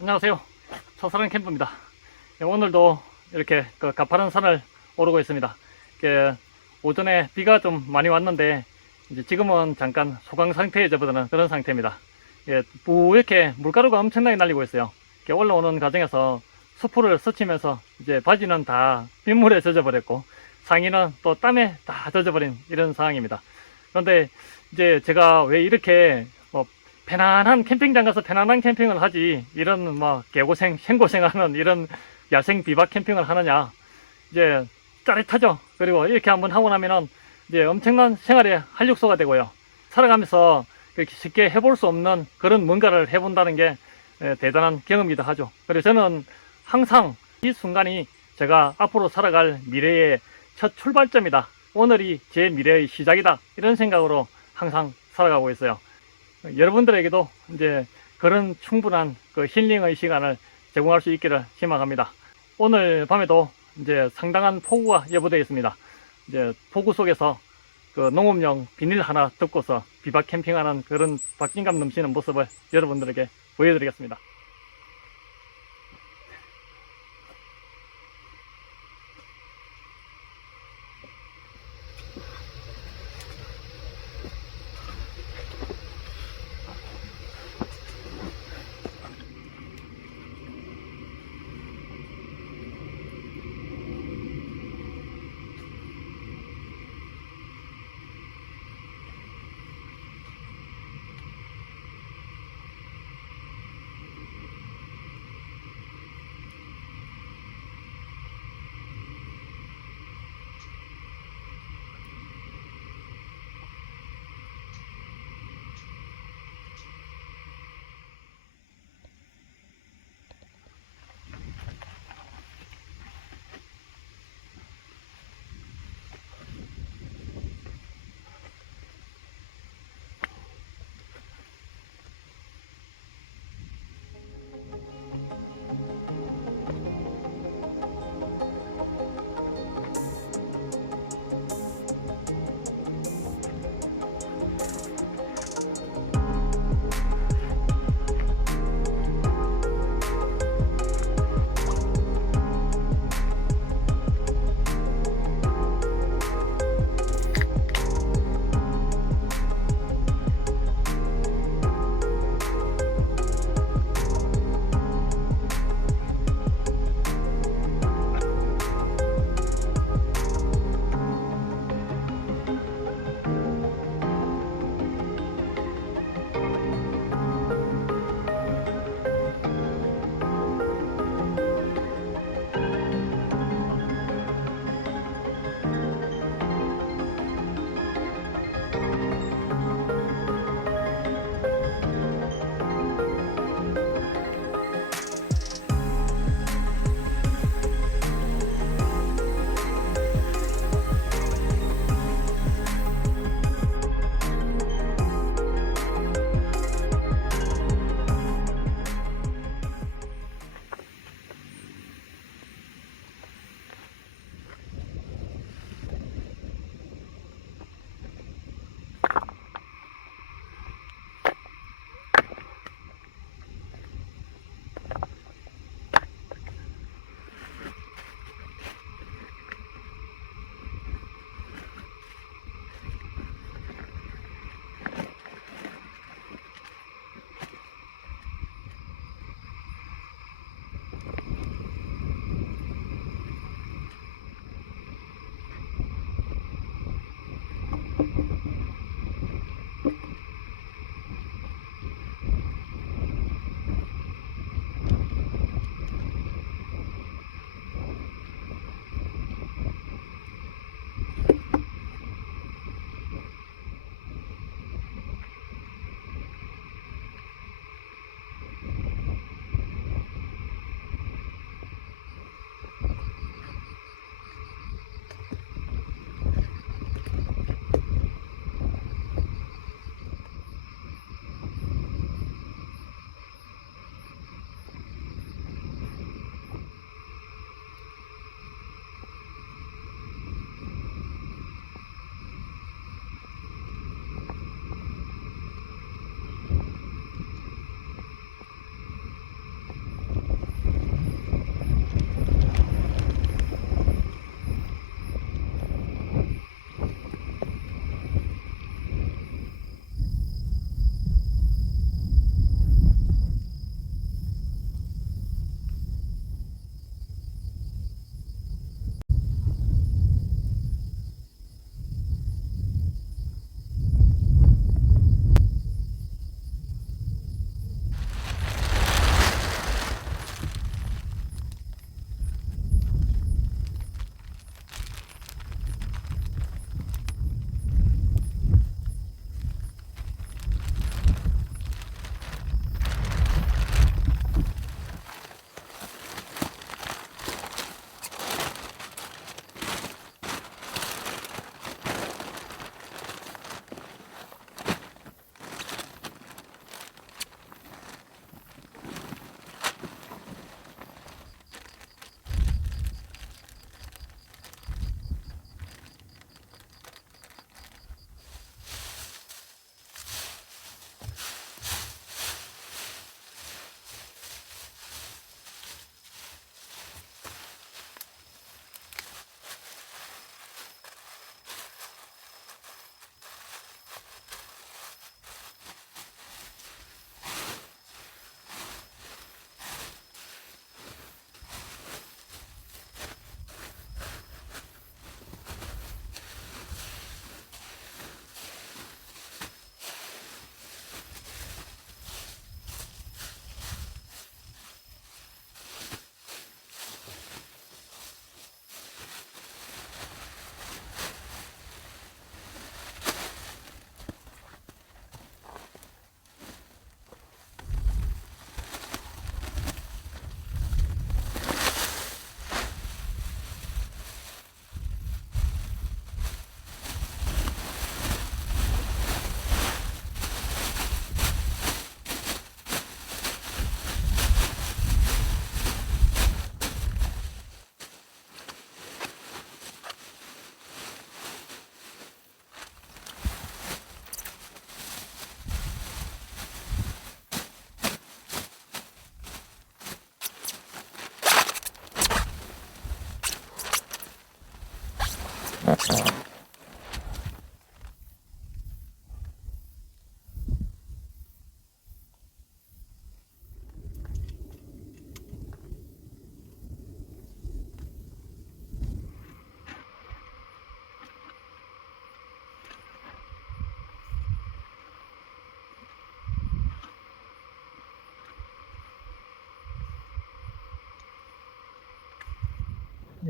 안녕하세요. 첫사랑 캠프입니다. 오늘도 이렇게 가파른 산을 오르고 있습니다. 오전에 비가 좀 많이 왔는데 이제 지금은 잠깐 소강 상태에 접어드는 그런 상태입니다. 이렇게 물가루가 엄청나게 날리고 있어요. 올라오는 과정에서 수풀을 스치면서 이제 바지는 다 빗물에 젖어버렸고 상의는 또 땀에 다 젖어버린 이런 상황입니다. 그런데 이제 제가 왜 이렇게 편안한 캠핑장 가서 편안한 캠핑을 하지 이런 개고생 생고생하는 이런 야생 비박 캠핑을 하느냐, 이제 짜릿하죠. 그리고 이렇게 한번 하고 나면은 이제 엄청난 생활의 활력소가 되고요, 살아가면서 그렇게 쉽게 해볼 수 없는 그런 뭔가를 해본다는 게 대단한 경험이기도 하죠. 그래서 저는 항상 이 순간이 제가 앞으로 살아갈 미래의 첫 출발점이다, 오늘이 제 미래의 시작이다, 이런 생각으로 항상 살아가고 있어요. 여러분들에게도 이제 그런 충분한 힐링의 시간을 제공할 수 있기를 희망합니다. 오늘 밤에도 이제 상당한 폭우가 예보되어 있습니다. 이제 폭우 속에서 농업용 비닐 하나 덮고서 비박 캠핑하는 그런 박진감 넘치는 모습을 여러분들에게 보여드리겠습니다.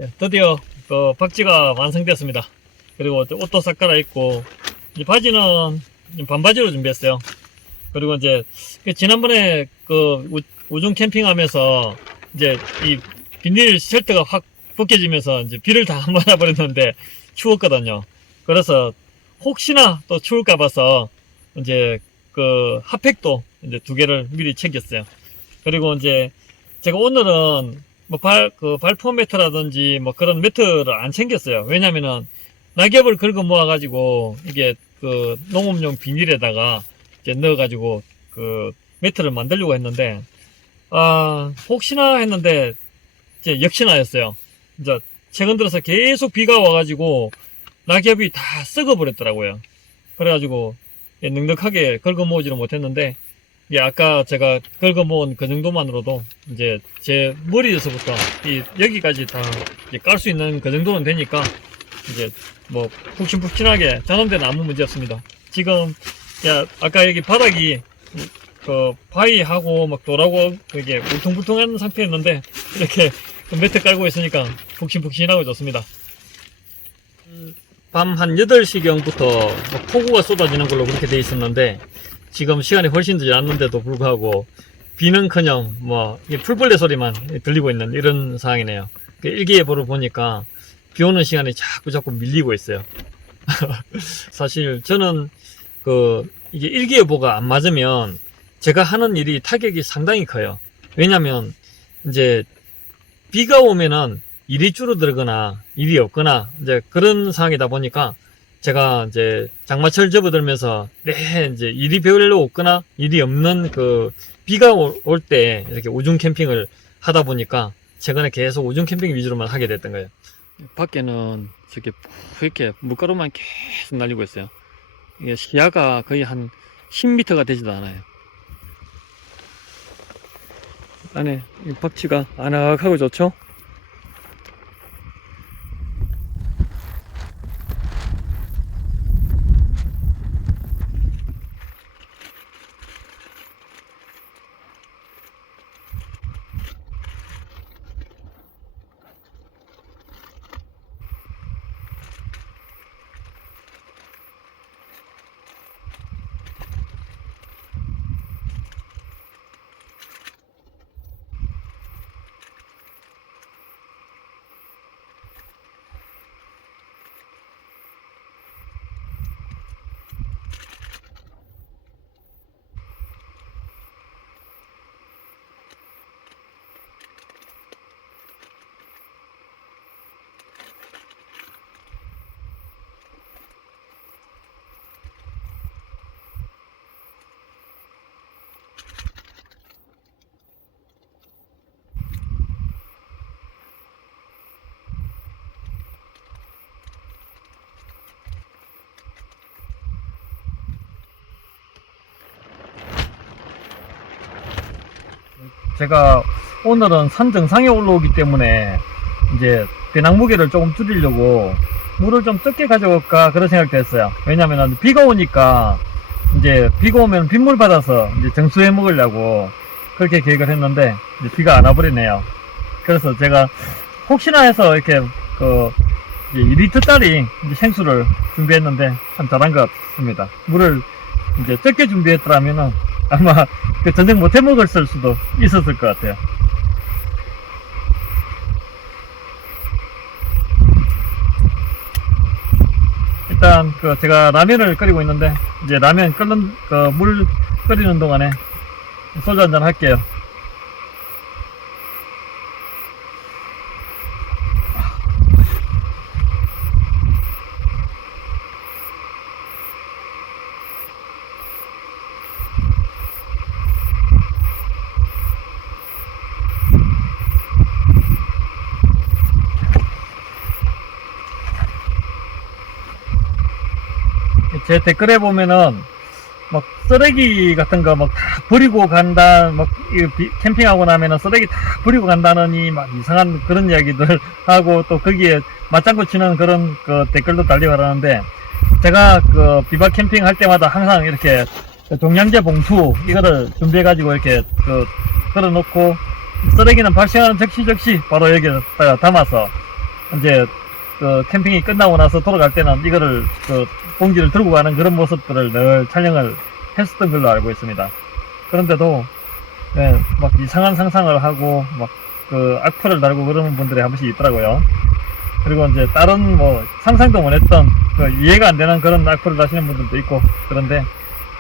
예, 드디어 그 박지가 완성됐습니다. 그리고 옷도 싹 갈아입고, 이제 바지는 반바지로 준비했어요. 그리고 이제 지난번에 그 우중 캠핑하면서 이제 이 비닐 쉘터가 확 벗겨지면서 이제 비를 다 맞아버렸는데 추웠거든요. 그래서 혹시나 또 추울까 봐서 이제 그 핫팩도 이제 2개를 미리 챙겼어요. 그리고 이제 제가 오늘은 뭐 발포 매트라든지 뭐 그런 매트를 안 챙겼어요. 왜냐면은 낙엽을 긁어 모아가지고 이게 그 농업용 비닐에다가 이제 넣어가지고 그 매트를 만들려고 했는데, 혹시나 했는데 이제 역시나였어요. 이제 최근 들어서 계속 비가 와가지고 낙엽이 다 썩어버렸더라고요. 그래가지고 넉넉하게 긁어 모으지를 못했는데, 아까 제가 긁어 모은 그 정도만으로도 이제 제 머리에서부터 여기까지 다 깔 수 있는 그 정도는 되니까 이제 뭐 푹신푹신하게 자는 데는 아무 문제 없습니다. 지금 아까 여기 바닥이 그 바위하고 막 돌하고 이게 울퉁불퉁한 상태였는데 이렇게 매트 깔고 있으니까 푹신푹신하고 좋습니다. 밤 한 8시경부터 폭우가 쏟아지는 걸로 그렇게 돼 있었는데, 지금 시간이 훨씬 더 지났는데도 불구하고 비는커녕 뭐 풀벌레 소리만 들리고 있는 이런 상황이네요. 일기예보를 보니까 비 오는 시간이 자꾸 밀리고 있어요. 사실 저는 이게 일기예보가 안 맞으면 제가 하는 일이 타격이 상당히 커요. 왜냐면 이제 비가 오면은 일이 줄어들거나 일이 없거나 이제 그런 상황이다 보니까 제가 이제 장마철 접어들면서 이제 일이 별로 없거나 일이 없는 비가 올 때 이렇게 우중 캠핑을 하다 보니까 최근에 계속 우중 캠핑 위주로만 하게 됐던 거예요. 밖에는 이렇게 물가루만 계속 날리고 있어요. 이게 시야가 거의 한 10m가 되지도 않아요. 안에 이 박쥐가 아늑하고 좋죠? 제가 오늘은 산 정상에 올라오기 때문에 이제 배낭 무게를 조금 줄이려고 물을 좀 적게 가져올까 그런 생각도 했어요. 왜냐면 비가 오니까 이제 비가 오면 빗물 받아서 이제 정수해 먹으려고 그렇게 계획을 했는데 이제 비가 안 와버리네요. 그래서 제가 혹시나 해서 이렇게 2리터짜리 생수를 준비했는데 참 잘한 것 같습니다. 물을 이제 적게 준비했더라면은 아마 전쟁 못 해먹었을 수도 있었을 것 같아요. 일단 제가 라면을 끓이고 있는데 이제 라면 끓는 물 끓이는 동안에 소주 한잔 할게요. 제 댓글에 보면은 막 쓰레기 같은 거 막 다 버리고 간다, 캠핑하고 나면은 쓰레기 다 버리고 간다느니 막 이상한 그런 이야기들 하고 또 거기에 맞장구 치는 그런 댓글도 달리고 하는데, 제가 비박 캠핑 할 때마다 항상 이렇게 종량제 봉투 이거를 준비해 가지고 이렇게 걸어 놓고 쓰레기는 발생하는 즉시 바로 여기에다가 담아서 이제 그 캠핑이 끝나고 나서 돌아갈 때는 이거를 그 봉지를 들고 가는 그런 모습들을 늘 촬영을 했었던 걸로 알고 있습니다. 그런데도 네, 막 이상한 상상을 하고 막 그 악플을 달고 그러는 분들이 한 번씩 있더라고요. 그리고 이제 다른 뭐 상상도 못했던 그 이해가 안 되는 그런 악플을 다시는 분들도 있고. 그런데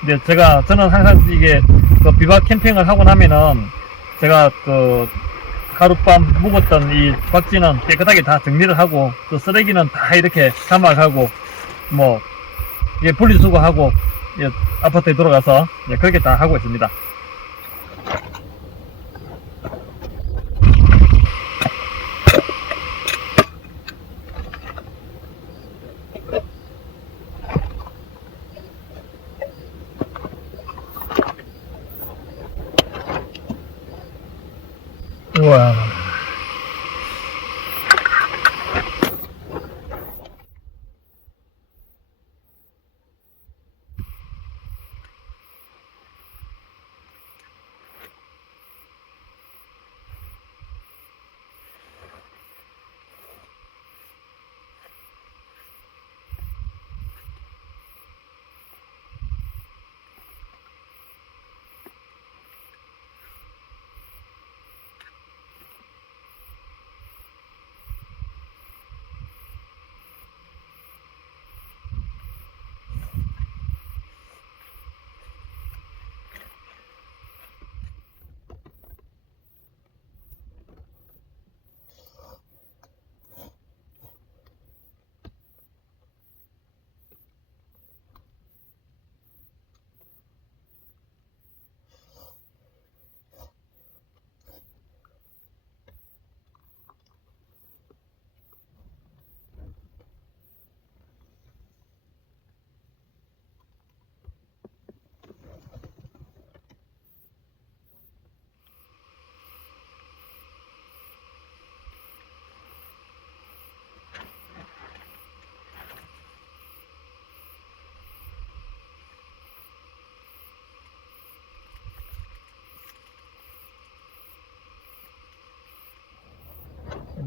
이제 저는 항상 이게 그 비박 캠핑을 하고 나면은 제가 그 하룻밤 묵었던 이 박지는 깨끗하게 다 정리를 하고 또 쓰레기는 다 이렇게 사막하고 뭐 이게 분리수거하고 아파트에 들어가서 그렇게 다 하고 있습니다. 우와.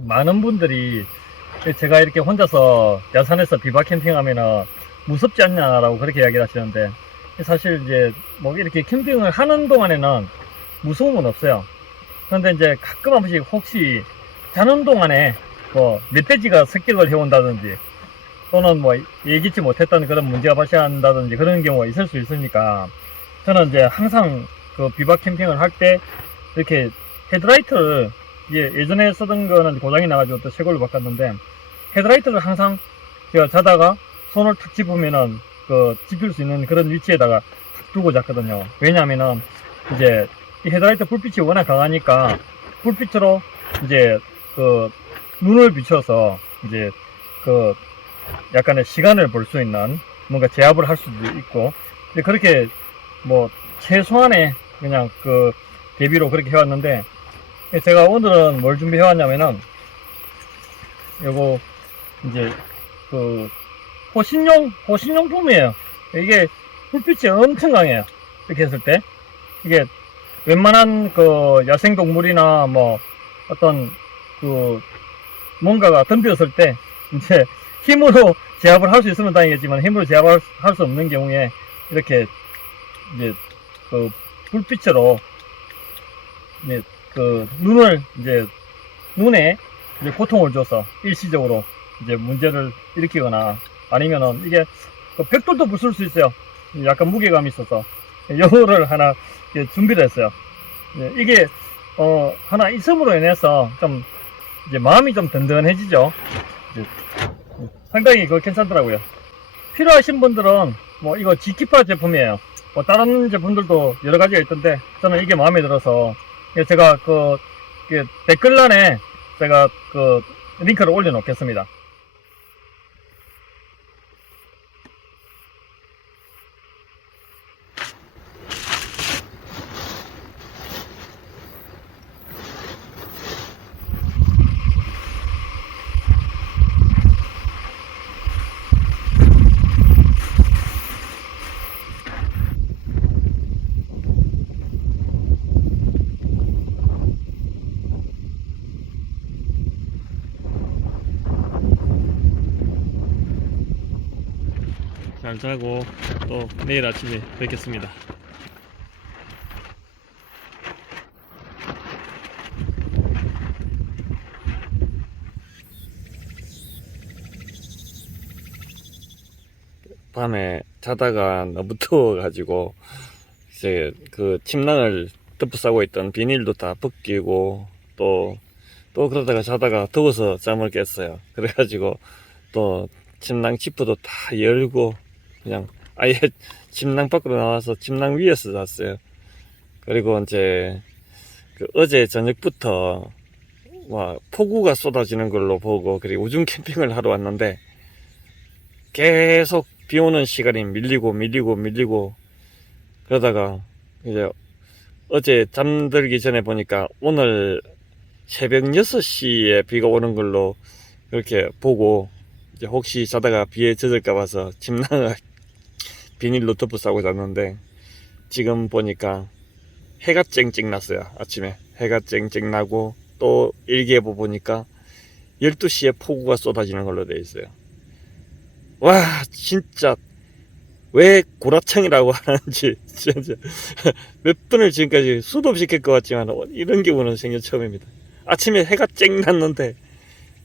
많은 분들이 제가 이렇게 혼자서 야산에서 비박 캠핑하면은 무섭지 않냐라고 그렇게 이야기를 하시는데, 사실 이제 뭐 이렇게 캠핑을 하는 동안에는 무서움은 없어요. 그런데 이제 가끔 한 번씩 혹시 자는 동안에 뭐 멧돼지가 습격을 해온다든지 또는 뭐 예기치 못했던 그런 문제가 발생한다든지 그런 경우가 있을 수 있으니까, 저는 이제 항상 그 비박 캠핑을 할 때 이렇게 헤드라이트를 예전에 쓰던 거는 고장이 나가지고 또 새 걸로 바꿨는데, 헤드라이트를 항상 제가 자다가 손을 탁 짚으면은 그 짚을 수 있는 그런 위치에다가 탁 두고 잤거든요. 왜냐하면은 이제 이 헤드라이트 불빛이 워낙 강하니까 불빛으로 이제 그 눈을 비춰서 이제 그 약간의 시간을 볼 수 있는 뭔가 제압을 할 수도 있고, 그렇게 뭐 최소한의 그냥 그 대비로 그렇게 해왔는데, 제가 오늘은 뭘 준비해 왔냐면은 요거 이제 그 호신용품이에요. 이게 불빛이 엄청 강해요. 이렇게 했을 때 이게 웬만한 그 야생동물이나 뭐 어떤 그 뭔가가 덤볐을 때 이제 힘으로 제압을 할 수 있으면 다행이겠지만, 힘으로 제압을 할 수 없는 경우에 이렇게 이제 그 불빛으로 이제 그 눈에 이제 고통을 줘서 일시적으로 이제 문제를 일으키거나, 아니면은 이게 그 벽돌도 부술 수 있어요. 약간 무게감이 있어서 요거를 하나 준비를 했어요. 이게 하나 있음으로 인해서 좀 이제 마음이 좀 든든해지죠. 상당히 그거 괜찮더라고요. 필요하신 분들은 뭐 이거 지키파 제품이에요. 뭐 다른 제품들도 여러 가지가 있던데 저는 이게 마음에 들어서 제가 그 댓글란에 제가 그 링크를 올려 놓겠습니다. 잘 자고 또 내일 아침에 뵙겠습니다. 밤에 자다가 너무 더워가지고 이제 그 침낭을 덮어싸고 있던 비닐도 다 벗기고 또 그러다가 자다가 더워서 잠을 깼어요. 그래가지고 또 침낭 지퍼도 다 열고 그냥 아예 침낭 밖으로 나와서 침낭 위에서 잤어요. 그리고 이제 그 어제 저녁부터 와 폭우가 쏟아지는 걸로 보고 그리고 우중 캠핑을 하러 왔는데 계속 비 오는 시간이 밀리고 그러다가 이제 어제 잠들기 전에 보니까 오늘 새벽 6시에 비가 오는 걸로 그렇게 보고 이제 혹시 자다가 비에 젖을까 봐서 침낭을 비닐로 덮어싸고 잤는데 지금 보니까 해가 쨍쨍 났어요. 아침에 해가 쨍쨍 나고 또 일기예보 보니까 12시에 폭우가 쏟아지는 걸로 되어 있어요. 와 진짜 왜 구라창이라고 하는지 진짜 몇 번을 지금까지 수도 없이 깰 것 같지만 이런 경우는 생전 처음입니다. 아침에 해가 쨍 났는데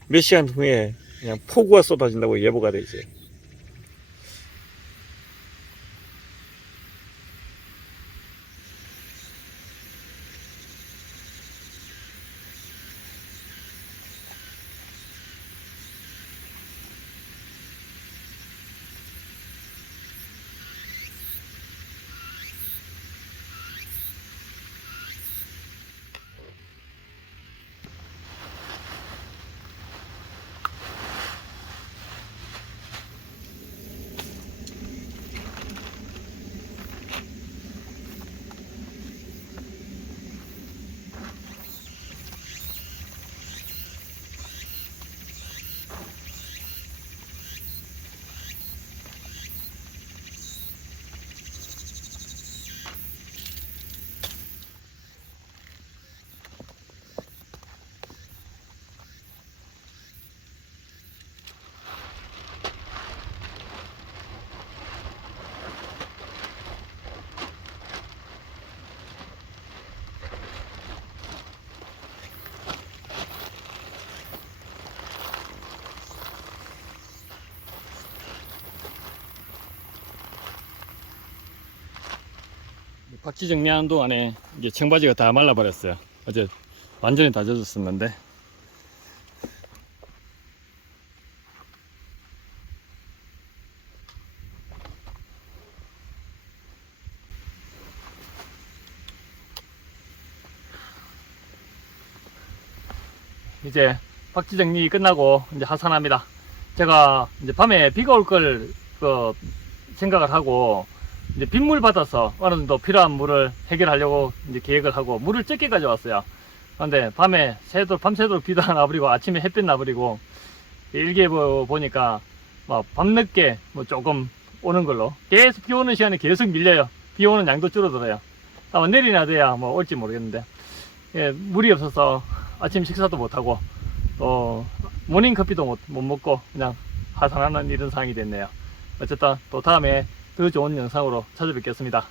몇 시간 후에 그냥 폭우가 쏟아진다고 예보가 돼 있어요. 박쥐 정리하는 동안에 이게 청바지가 다 말라버렸어요. 어제 완전히 다 젖었었는데 이제 박쥐 정리 끝나고 이제 하산합니다. 제가 이제 밤에 비가 올 걸 생각을 하고 이제 빗물 받아서 어느 정도 필요한 물을 해결하려고 이제 계획을 하고 물을 적게 가져왔어요. 그런데 밤에 밤새도록 비도 안 와버리고 아침에 햇빛 나버리고 일기예보 보니까 뭐 밤늦게 뭐 조금 오는 걸로 계속 비 오는 시간에 계속 밀려요. 비 오는 양도 줄어들어요. 아마 내리나 돼야 뭐 올지 모르겠는데 예, 물이 없어서 아침 식사도 못하고 또 모닝커피도 못 먹고 그냥 하산하는 이런 상황이 됐네요. 어쨌든 또 다음에 더 좋은 영상으로 찾아뵙겠습니다.